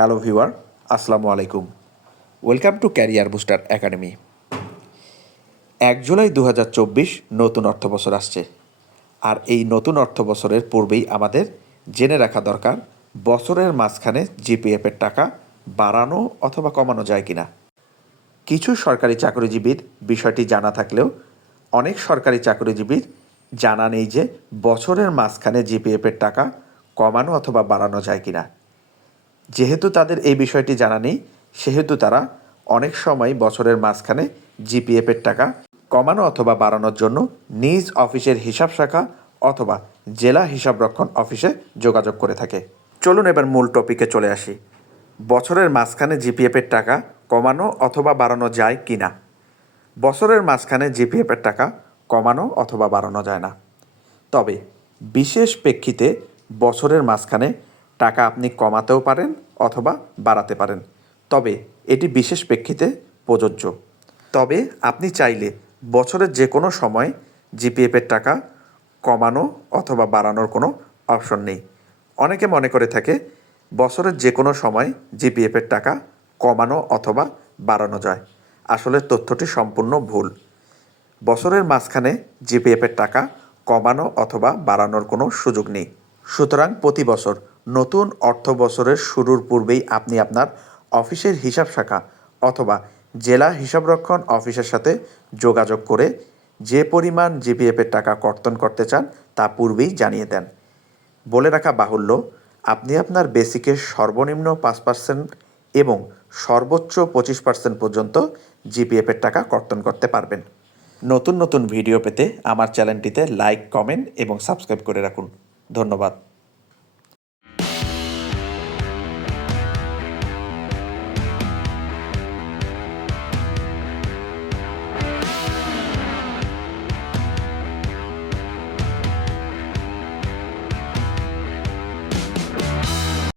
Hello viewer, আসসালামু আলাইকুম। Welcome to Career Booster Academy. এক জুলাই দু হাজার চব্বিশ নতুন অর্থবছর আসছে। আর এই নতুন অর্থবছরের পূর্বেই আমাদের জেনে রাখা দরকার, বছরের মাঝখানে জিপিএফের টাকা বাড়ানো অথবা কমানো যায় কিনা। কিছু সরকারি চাকরিজীবীর বিষয়টি জানা থাকলেও অনেক সরকারি চাকরিজীবীর জানা নেই যে বছরের মাঝখানে জিপিএফের টাকা কমানো অথবা বাড়ানো যায় কিনা। যেহেতু তাদের এই বিষয়টি জানা নেই, সেহেতু তারা অনেক সময় বছরের মাঝখানে জিপিএফের টাকা কমানো অথবা বাড়ানোর জন্য নিজ অফিসের হিসাব শাখা অথবা জেলা হিসাবরক্ষণ অফিসে যোগাযোগ করে থাকে। চলুন এবার মূল টপিকে চলে আসি। বছরের মাঝখানে জিপিএফের টাকা কমানো অথবা বাড়ানো যায় কি না বছরের মাঝখানে জিপিএফের টাকা কমানো অথবা বাড়ানো যায় না। তবে বিশেষ প্রেক্ষিতে বছরের মাঝখানে টাকা আপনি কমাতেও পারেন অথবা বাড়াতে পারেন। তবে এটি বিশেষ প্রেক্ষিতে প্রযোজ্য। তবে আপনি চাইলে বছরের যে কোনো সময় জিপিএফের টাকা কমানো অথবা বাড়ানোর কোনো অপশন নেই। অনেকে মনে করে থাকে বছরের যে কোনো সময় জিপিএফের টাকা কমানো অথবা বাড়ানো যায়। আসলে তথ্যটি সম্পূর্ণ ভুল। বছরের মাঝখানে জিপিএফের টাকা কমানো অথবা বাড়ানোর কোনো সুযোগ নেই। সুতরাং প্রতি বছর নতুন অর্থ বছরের শুরুর পূর্বেই আপনি আপনার অফিসের হিসাব শাখা অথবা জেলা হিসাবরক্ষণ অফিসের সাথে যোগাযোগ করে যে পরিমাণ জিপিএফের টাকা কর্তন করতে চান তা পূর্বেই জানিয়ে দেন। বলে রাখা বাহুল্য, আপনি আপনার বেসিকের সর্বনিম্ন পাঁচ পার্সেন্ট এবং সর্বোচ্চ পঁচিশ পার্সেন্ট পর্যন্ত জিপিএফের টাকা কর্তন করতে পারবেন। নতুন নতুন ভিডিও পেতে আমার চ্যানেলটিতে লাইক, কমেন্ট এবং সাবস্ক্রাইব করে রাখুন। ধন্যবাদ।